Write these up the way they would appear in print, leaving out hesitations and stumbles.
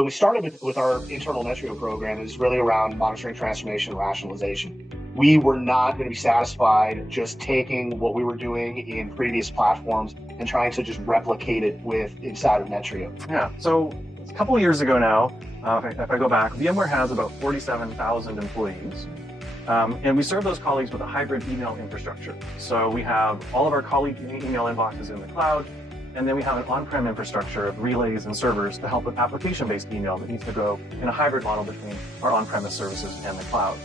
When we started with our internal Netreo program, is really around monitoring, transformation, and rationalization. We were not going to be satisfied just taking what we were doing in previous platforms and trying to just replicate it inside of Netreo. Yeah, so a couple of years ago now, if I go back, VMware has about 47,000 employees. And we serve those colleagues with a hybrid email infrastructure. So we have all of our colleague email inboxes in the cloud, and then we have an on-prem infrastructure of relays and servers to help with application-based email that needs to go in a hybrid model between our on-premise services and the cloud.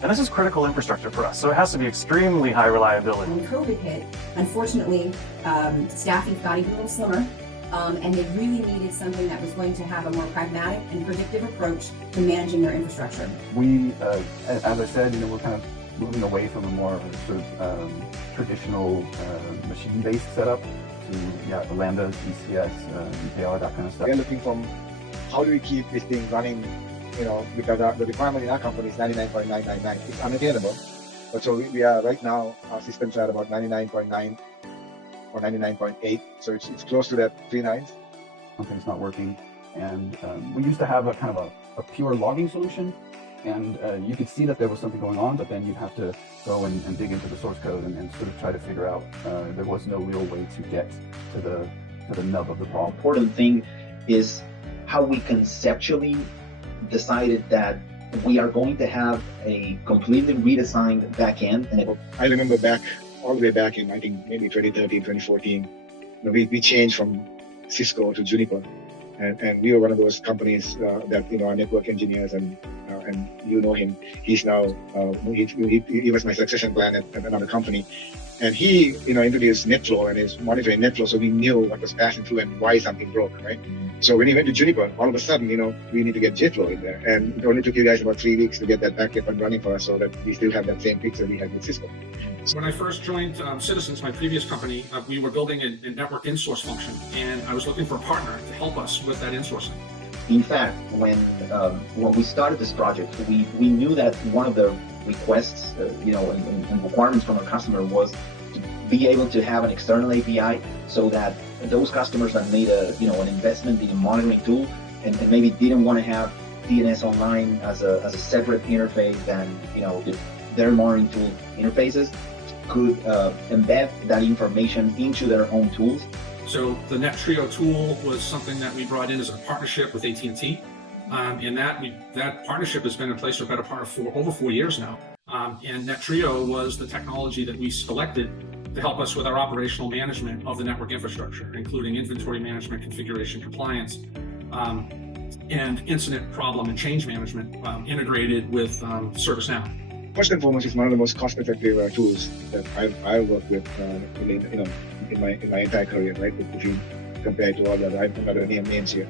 And this is critical infrastructure for us, so it has to be extremely high reliability. When COVID hit, unfortunately, staffing got even a little slimmer, and they really needed something that was going to have a more pragmatic and predictive approach to managing their infrastructure. We, as I said, we're kind of moving away from a more sort of traditional machine-based setup to the Lambdas, ECS, EKR, that kind of stuff. We're looking from how do we keep this thing running, because the requirement in our company is 99.999. It's unattainable. But so we are right now, our systems are about 99.9 or 99.8. So it's close to that 3 nines. Something's not working. And we used to have a kind of a pure logging solution. And you could see that there was something going on, but then you'd have to go and dig into the source code and sort of try to figure out there was no real way to get to the nub of the problem. Important thing is how we conceptually decided that we are going to have a completely redesigned backend. And I remember all the way back in, I think, maybe 2013, 2014, we changed from Cisco to Juniper. And we were one of those companies that, our network engineers and you know him, he's now, he was my succession plan at another company. And he, introduced Netreo and is monitoring Netreo, so we knew what was passing through and why something broke, right? So when he went to Juniper, all of a sudden, we need to get JFlow in there. And it only took you guys about 3 weeks to get that back up and running for us so that we still have that same picture we had with Cisco. When I first joined Citizens, my previous company, we were building a network in-source function, and I was looking for a partner to help us with that insourcing. In fact, when we started this project, we knew that one of the requests, and requirements from our customer was to be able to have an external API so that those customers that made an investment in a monitoring tool and maybe didn't want to have DNS online as a separate interface than their monitoring tool interfaces could embed that information into their own tools. So the Netreo tool was something that we brought in as a partnership with AT&T, and that partnership has been in place for a better part of over 4 years now. And Netreo was the technology that we selected to help us with our operational management of the network infrastructure, including inventory management, configuration compliance, and incident problem and change management integrated with ServiceNow. First and foremost, it's one of the most cost-effective tools that I've worked with in my entire career, right? If you compare to all the other, I'm not going to name names here.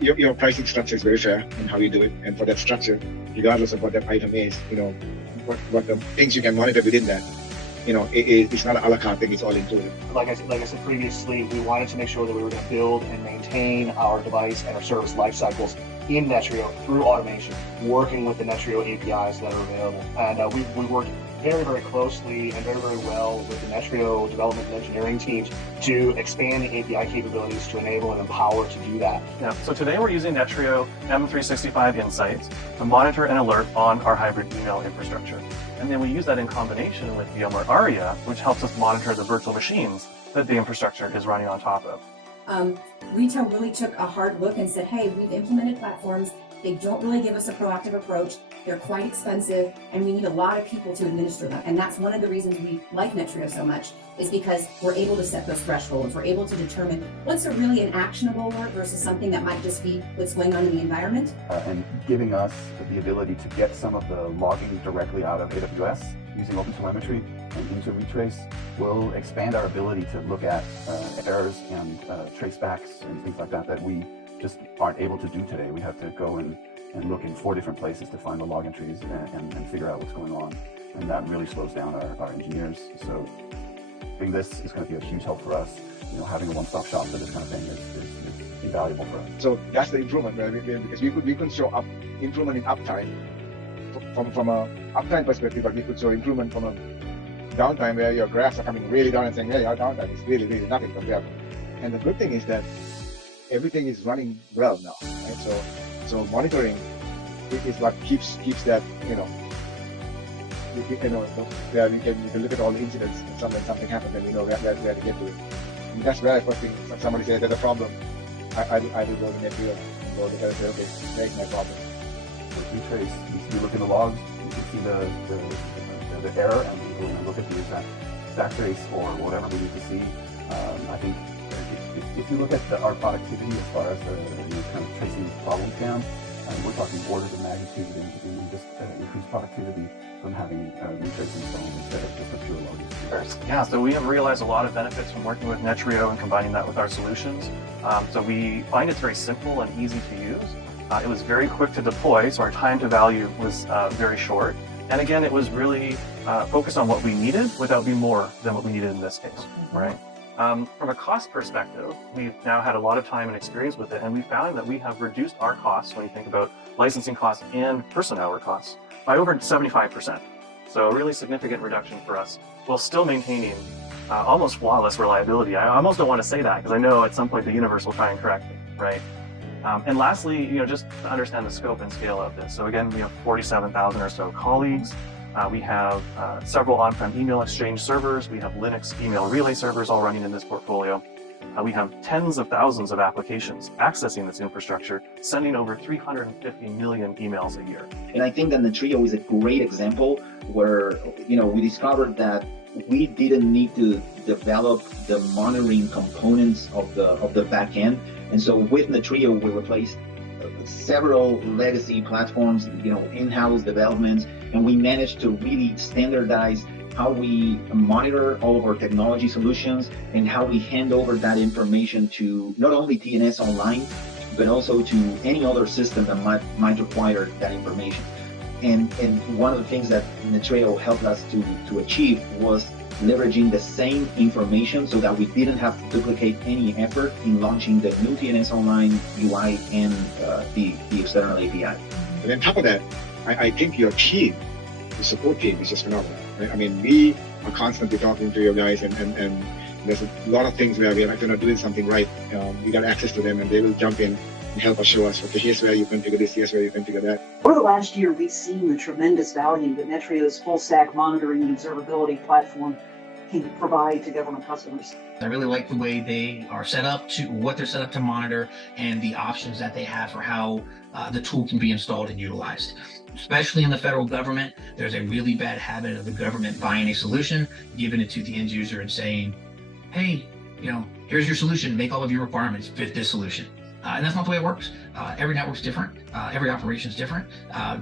Your pricing structure is very fair in how you do it, and for that structure, regardless of what that item is, what the things you can monitor within that, it's not an a la carte thing; it's all included. Like I said previously, we wanted to make sure that we were going to build and maintain our device and our service life cycles in Netreo through automation, working with the Netreo APIs that are available. And we worked very, very closely and very, very well with the Netreo development and engineering teams to expand the API capabilities to enable and empower to do that. Yeah, so today we're using Netreo M365 Insights to monitor and alert on our hybrid email infrastructure. And then we use that in combination with VMware ARIA, which helps us monitor the virtual machines that the infrastructure is running on top of. Retail really took a hard look and said, hey, we've implemented platforms. They don't really give us a proactive approach. They're quite expensive, and we need a lot of people to administer them. And that's one of the reasons we like Netreo so much, is because we're able to set those thresholds. We're able to determine what's really an actionable alert versus something that might just be what's going on in the environment. And giving us the ability to get some of the logging directly out of AWS using OpenTelemetry and into Retrace will expand our ability to look at errors and tracebacks and things like that we just aren't able to do today. We have to go and look in 4 different places to find the log entries and figure out what's going on. And that really slows down our engineers. So I think this is going to be a huge help for us. Having a one-stop shop for this kind of thing is invaluable for us. So that's the improvement, right? Because we could show up improvement in uptime from a uptime perspective, but we could show improvement from a downtime where your graphs are coming really down and saying, hey, our downtime is really, really nothing compared. And the good thing is that everything is running well now, right? So monitoring is what keeps that, where you can look at all the incidents, and when something happens, and you know where to get to it. And that's where first thing somebody says there's a problem, I will go to Netreo and go together and say, okay, there's my problem. With retrace, you look in the logs, you can see the error, and you can look at the exact stack trace or whatever we need to see. I think if you look at our productivity as far as kind of tracing problems down, we're talking orders of magnitude in just increased productivity from having retrace installed instead of just a pure log experience. Yeah, so we have realized a lot of benefits from working with Netreo and combining that with our solutions. So we find it's very simple and easy to use. It was very quick to deploy, so our time to value was very short. And again, it was really focused on what we needed without being more than what we needed in this case, right? From a cost perspective, we've now had a lot of time and experience with it, and we found that we have reduced our costs when you think about licensing costs and person-hour costs by over 75%. So a really significant reduction for us, while still maintaining almost flawless reliability. I almost don't want to say that because I know at some point the universe will try and correct me, right? And lastly, just to understand the scope and scale of this. So again, we have 47,000 or so colleagues. We have several on-prem email exchange servers. We have Linux email relay servers all running in this portfolio. We have tens of thousands of applications accessing this infrastructure, sending over 350 million emails a year. And I think that Netreo is a great example where, we discovered that we didn't need to develop the monitoring components of the back end. And so with Netreo, we replaced several legacy platforms, in-house developments, and we managed to really standardize how we monitor all of our technology solutions and how we hand over that information to not only TNS Online, but also to any other system that might require that information. And one of the things that Netreo helped us to achieve was leveraging the same information so that we didn't have to duplicate any effort in launching the new TNS Online UI and the external API. And on top of that, I think your team, the support team, is just phenomenal. Right? I mean, we are constantly talking to your guys, and there's a lot of things where we're not doing something right. We got access to them, and they will jump in and help us show us, okay, here's where you configure this, here's where you configure that. Over the last year, we've seen the tremendous value that Netreo's full-stack monitoring and observability platform can provide to government customers. I really like the way they are set up what they're set up to monitor and the options that they have for how the tool can be installed and utilized. Especially in the federal government, there's a really bad habit of the government buying a solution, giving it to the end user and saying, hey, here's your solution, make all of your requirements fit this solution. And that's not the way it works. Every network's different. Every operation's different.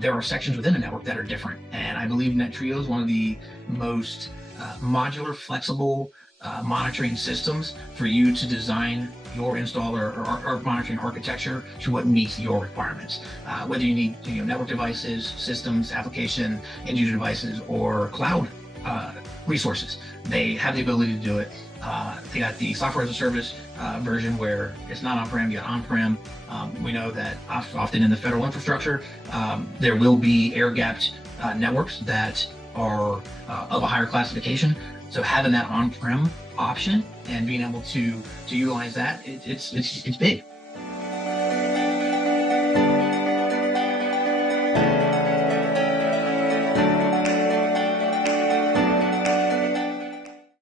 There are sections within a network that are different. And I believe Netreo is one of the most modular, flexible monitoring systems for you to design your installer or monitoring architecture to what meets your requirements. Whether you need network devices, systems, application, end user devices, or cloud resources, they have the ability to do it. They got the software as a service version where it's not on-prem, you got on-prem. We know that often in the federal infrastructure, there will be air-gapped networks that are of a higher classification. So having that on-prem option and being able to utilize that, it's big.